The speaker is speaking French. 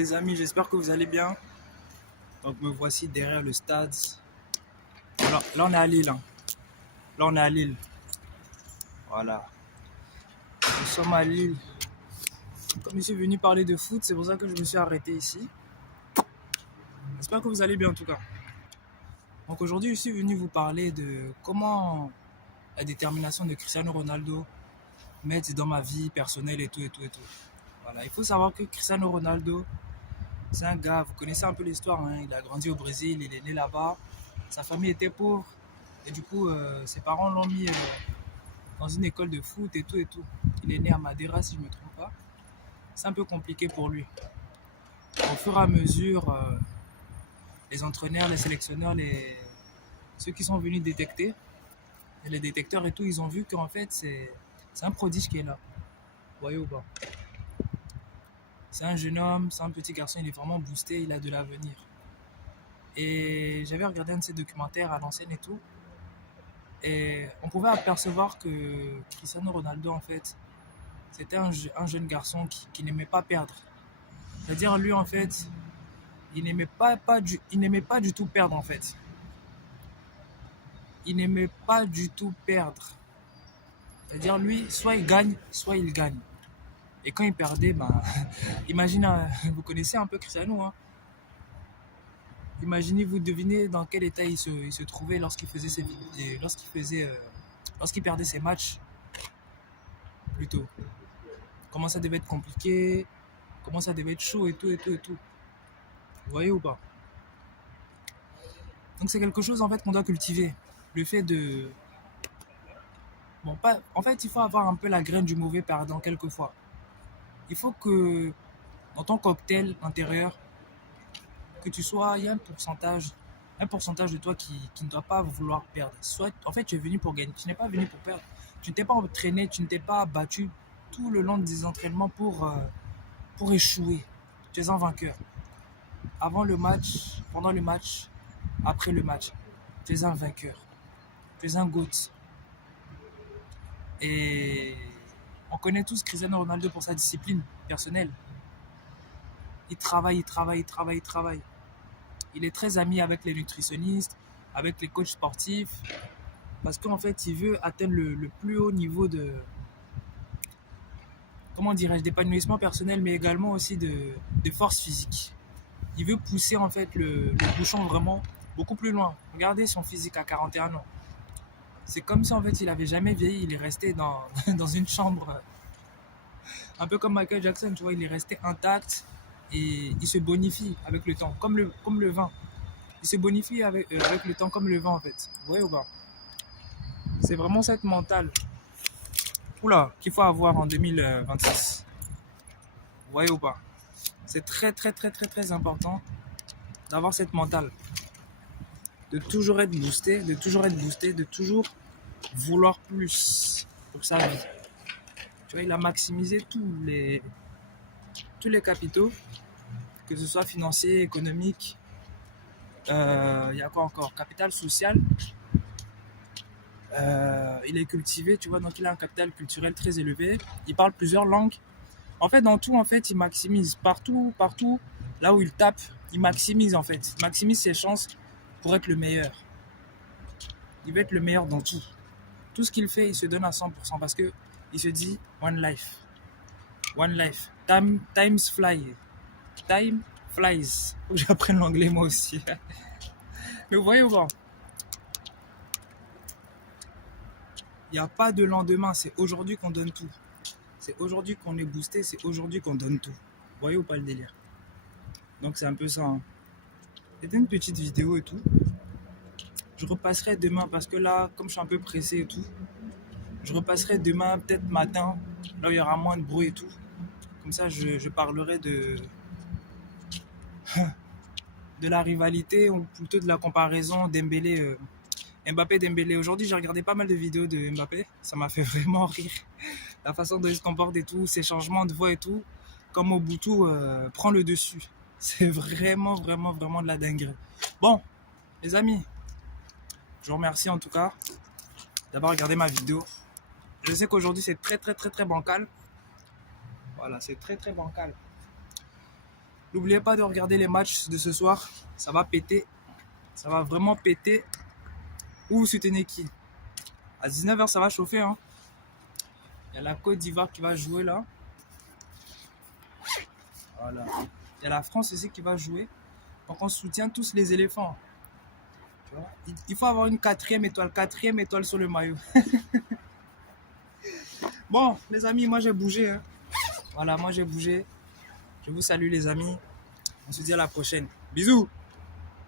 Les amis, j'espère que vous allez bien. Donc me voici derrière le stade. Là, on est à Lille. Là on est à Lille. Voilà. Nous sommes à Lille. Comme je suis venu parler de foot, c'est pour ça que je me suis arrêté ici. J'espère que vous allez bien en tout cas. Donc aujourd'hui, je suis venu vous parler de comment la détermination de Cristiano Ronaldo m'aide dans ma vie personnelle et tout et tout et tout. Voilà, il faut savoir que Cristiano Ronaldo, c'est un gars, vous connaissez un peu l'histoire, hein, il a grandi au Brésil, il est né là-bas. Sa famille était pauvre et du coup, ses parents l'ont mis dans une école de foot et tout et tout. Il est né à Madeira, si je ne me trompe pas. C'est un peu compliqué pour lui. Au fur et à mesure, les entraîneurs, les sélectionneurs, ceux qui sont venus détecter, les détecteurs et tout, ils ont vu qu'en fait, c'est un prodige qui est là. Vous voyez ou pas? C'est un jeune homme, c'est un petit garçon, il est vraiment boosté, il a de l'avenir. Et j'avais regardé un de ses documentaires à l'ancienne et tout. Et on pouvait apercevoir que Cristiano Ronaldo, en fait, c'était un jeune garçon qui n'aimait pas perdre. C'est-à-dire, lui, en fait, il n'aimait pas du tout perdre, en fait. Il n'aimait pas du tout perdre. C'est-à-dire, lui, soit il gagne, soit il gagne. Et quand il perdait, ben, imaginez, vous connaissez un peu Cristiano, hein. Imaginez, vous devinez dans quel état il se trouvait lorsqu'il faisait lorsqu'il perdait ses matchs, plutôt. Comment ça devait être compliqué, comment ça devait être chaud et tout et tout et tout. Vous voyez ou pas? Donc c'est quelque chose en fait qu'on doit cultiver. Le fait de... Bon, pas... En fait, il faut avoir un peu la graine du mauvais perdant quelquefois. Il faut que dans ton cocktail intérieur, que tu sois... Il y a un pourcentage de toi qui ne doit pas vouloir perdre. Soit, en fait, tu es venu pour gagner. Tu n'es pas venu pour perdre. Tu ne t'es pas entraîné, tu ne t'es pas battu tout le long des entraînements pour échouer. Tu es un vainqueur. Avant le match, pendant le match, après le match, tu es un vainqueur. Tu es un GOAT. Et on connaît tous Cristiano Ronaldo pour sa discipline personnelle. Il travaille, il travaille, il travaille, il travaille. Il est très ami avec les nutritionnistes, avec les coachs sportifs, parce qu'en fait, il veut atteindre le plus haut niveau de, comment dirais-je, d'épanouissement personnel, mais également aussi de force physique. Il veut pousser en fait le bouchon vraiment beaucoup plus loin. Regardez son physique à 41 ans. C'est comme si en fait il avait jamais vieilli, il est resté dans une chambre, un peu comme Michael Jackson, tu vois, il est resté intact et il se bonifie avec le temps, comme le vin. Il se bonifie avec le temps comme le vin en fait. Vous voyez ou pas? C'est vraiment cette mentale qu'il faut avoir en 2026. Vous voyez ou pas? C'est très très très très très important d'avoir cette mentale. De toujours être boosté, de toujours vouloir plus pour sa vie. Tu vois, il a maximisé tous les capitaux, que ce soit financier, économique, il y a quoi encore? Capital social. Il est cultivé, tu vois, donc il a un capital culturel très élevé. Il parle plusieurs langues. En fait, dans tout, en fait, il maximise. Partout, là où il tape, il maximise, en fait. Il maximise ses chances pour être le meilleur. Il veut être le meilleur dans tout. Tout ce qu'il fait, il se donne à 100% parce que il se dit one life. One life. Time flies. Time flies. Faut que j'apprenne l'anglais moi aussi. Mais vous voyez ou pas? Il n'y a pas de lendemain. C'est aujourd'hui qu'on donne tout. C'est aujourd'hui qu'on est boosté. C'est aujourd'hui qu'on donne tout. Vous voyez ou pas le délire? Donc c'est un peu ça. Hein. C'était une petite vidéo et tout. Je repasserai demain parce que là, comme je suis un peu pressé et tout, je repasserai demain, peut-être matin, là où il y aura moins de bruit et tout. Comme ça, je parlerai de la rivalité ou plutôt de la comparaison Dembélé, Mbappé-Dembélé. Aujourd'hui, j'ai regardé pas mal de vidéos de Mbappé. Ça m'a fait vraiment rire. La façon dont il se comporte et tout, ses changements de voix et tout. Comme Mobutu prend le dessus. C'est vraiment, vraiment, vraiment de la dinguerie. Bon, les amis, je vous remercie en tout cas d'avoir regardé ma vidéo. Je sais qu'aujourd'hui, c'est très, très, très, très bancal. Voilà, c'est très, très bancal. N'oubliez pas de regarder les matchs de ce soir. Ça va péter. Ça va vraiment péter. Ou vous soutenez qui? À 19h, ça va chauffer. Hein. Il y a la Côte d'Ivoire qui va jouer là. Voilà. Il y a la France aussi qui va jouer. Donc on soutient tous les éléphants. Tu vois, il faut avoir une quatrième étoile sur le maillot. Bon, les amis, moi j'ai bougé. Hein. Voilà, moi j'ai bougé. Je vous salue les amis. On se dit à la prochaine. Bisous.